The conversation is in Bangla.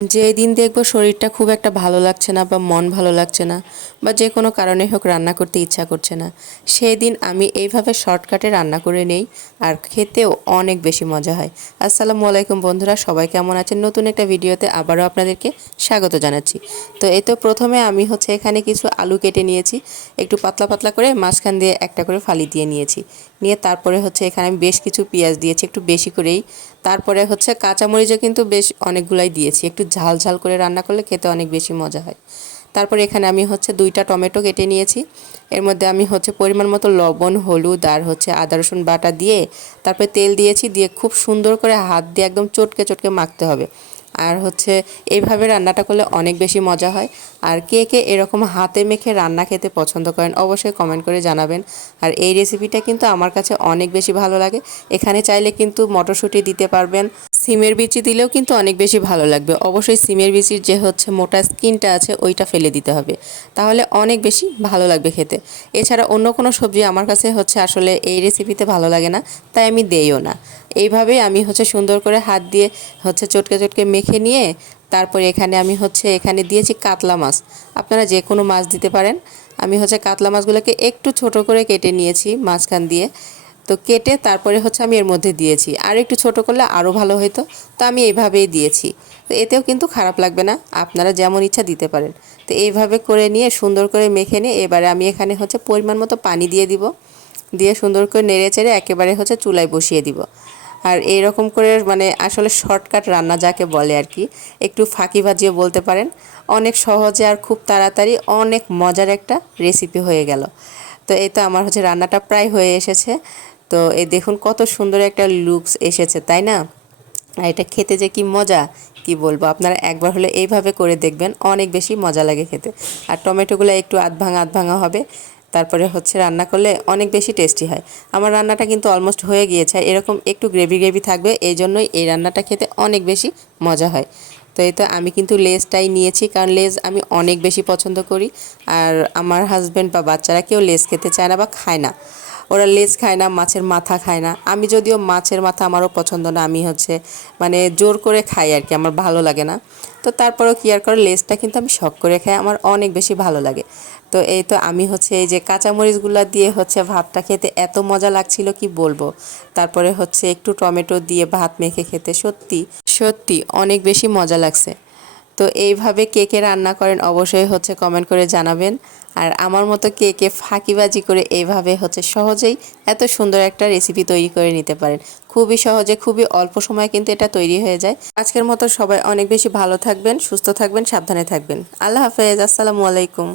যে দিন দেখব শরীরটা খুব একটা ভালো লাগছে না বা মন ভালো লাগছে না বা যে কোনো কারণে হোক রান্না করতে ইচ্ছা করছে না। সেই দিন আমি এইভাবে শর্টকাটে রান্না করে নেই আর খেতেও অনেক বেশি মজা হয়। আসসালামু আলাইকুম বন্ধুরা, সবাই কেমন আছেন? নতুন একটা ভিডিওতে আবারও আপনাদেরকে স্বাগত জানাচ্ছি। তো এই তো প্রথমে আমি হচ্ছে এখানে কিছু আলু কেটে নিয়েছি, একটু পাতলা পাতলা করে মাঝখান দিয়ে একটা করে ফালি দিয়ে নিয়েছি। নিয়ে তারপরে হচ্ছে এখানে আমি বেশ কিছু পেঁয়াজ দিয়েছি, একটু বেশি করেই। তারপরে হচ্ছে কাঁচামরিচও কিন্তু বেশ অনেকগুলাই দিয়েছি, একটু ঝাল ঝাল করে রান্না করলে খেতে অনেক বেশি মজা হয়। তারপর এখানে আমি হচ্ছে দুইটা টমেটো কেটে নিয়েছি। এর মধ্যে আমি হচ্ছে পরিমাণ মতো লবণ, হলুদ আর হচ্ছে আদা, রসুন বাটা দিয়ে তারপরে তেল দিয়েছি, দিয়ে খুব সুন্দর করে হাত দিয়ে একদম চটকে চটকে মাখতে হবে। আর হচ্ছে এইভাবে রান্নাটা করলে অনেক বেশি মজা হয়। আর কে কে এরকম হাতে মেখে রান্না খেতে পছন্দ করেন অবশ্যই কমেন্ট করে জানাবেন। আর এই রেসিপিটা কিন্তু আমার কাছে অনেক বেশি ভালো লাগে। এখানে চাইলে কিন্তু মটরশুঁটি দিতে পারবেন। সিমের বিচি দিলেও কিন্তু অনেক বেশি ভালো লাগবে। অবশ্যই সিমের বিচির যে হচ্ছে মোটা স্কিনটা আছে, ওইটা ফেলে দিতে হবে। তাহলে অনেক বেশি ভালো লাগবে খেতে। এছাড়া অন্য কোনো সবজি আমার কাছে হচ্ছে আসলে এই রেসিপিতে ভালো লাগে না, তাই আমি দেইও না। এইভাবেই আমি হচ্ছে সুন্দর করে হাত দিয়ে হচ্ছে চটকে চটকে মেখে নিয়ে তারপরে এখানে আমি হচ্ছে এখানে দিয়েছি কাতলা মাছ। আপনারা যে কোনো মাছ দিতে পারেন। আমি হচ্ছে কাতলা মাছগুলোকে একটু ছোট করে কেটে নিয়েছি মাঝখান দিয়ে। তো কেটে তারপরে হচ্ছে আমি এর মধ্যে দিয়েছি। আর একটু ছোট করলে আরও ভালো হতো তো আমি এইভাবেই দিয়েছি। তো এতেও কিন্তু খারাপ লাগবে না। আপনারা যেমন ইচ্ছা দিতে পারেন। তো এইভাবে করে নিয়ে সুন্দর করে মেখে নিয়ে এবারে আমি এখানে হচ্ছে পরিমাণ মতো পানি দিয়ে দিব। দিয়ে সুন্দর করে নেড়ে চেড়ে একেবারে হচ্ছে চুলায় বসিয়ে দিব। আর এই রকম করে মানে আসলে শর্টকাট রান্না যাকে বলে আর কি, একটু ফাঁকি ভাজিয়ে বলতে পারেন, অনেক সহজে আর খুব তাড়াতাড়ি অনেক মজার একটা রেসিপি হয়ে গেল। তো এই তো আমার হচ্ছে রান্নাটা প্রায় হয়ে এসেছে। তো এই দেখুন কত সুন্দর একটা লুকস এসেছে, তাই না? আর এটা খেতে যে কি মজা, কি বলব? আপনারা একবার হলে এইভাবে করে দেখবেন, অনেক বেশি মজা লাগে খেতে। আর টমেটোগুলো একটু আধ ভাঙা আধ ভাঙা হবে। তারপরে হচ্ছে রান্না করলে অনেক বেশি টেস্টি হয়। আমার রান্নাটা কিন্তু অলমোস্ট হয়ে গিয়েছে, এরকম একটু গ্রেভি গ্রেভি থাকবে এই জন্যই এই রান্নাটা খেতে অনেক বেশি মজা হয়। তো এই তো আমি কিন্তু লেজটাই নিয়েছি, কারণ লেজ আমি অনেক বেশি পছন্দ করি, আর আমার হাজব্যান্ড বা বাচ্চারা কেউ লেজ খেতে চায় না বা খায় না। ওরা লেজ খায় না, মাছের মাথা খায় না। আমি যদিও মাছের মাথা আমারও পছন্দ না, আমি হচ্ছে মানে জোর করে খাই আর কি, আমার ভালো লাগে না। তো তারপরেও কি আর করে, লেজটা কিন্তু আমি শখ করে খাই, আমার অনেক বেশি ভালো লাগে। তো এই তো আমি হচ্ছে এই যে কাঁচামরিচগুলো দিয়ে হচ্ছে ভাতটা খেতে এত মজা লাগছিল কি বলব? তারপরে হচ্ছে একটু টমেটো দিয়ে ভাত মেখে খেতে সত্যি সত্যি অনেক বেশি মজা লাগছে। তো এইভাবে কে কে রান্না করেন অবশ্যই হচ্ছে কমেন্ট করে জানাবেন। আর আমার মতো কে কে ফাঁকিবাজি করে এইভাবে হচ্ছে সহজেই এত সুন্দর একটা রেসিপি তৈরি করে নিতে পারেন। খুবই সহজে, খুবই অল্প সময়ে কিন্তু এটা তৈরি হয়ে যায়। আজকের মতো সবাই অনেক বেশি ভালো থাকবেন, সুস্থ থাকবেন, সাবধানে থাকবেন। আল্লাহ হাফেজ, আসসালামু আলাইকুম।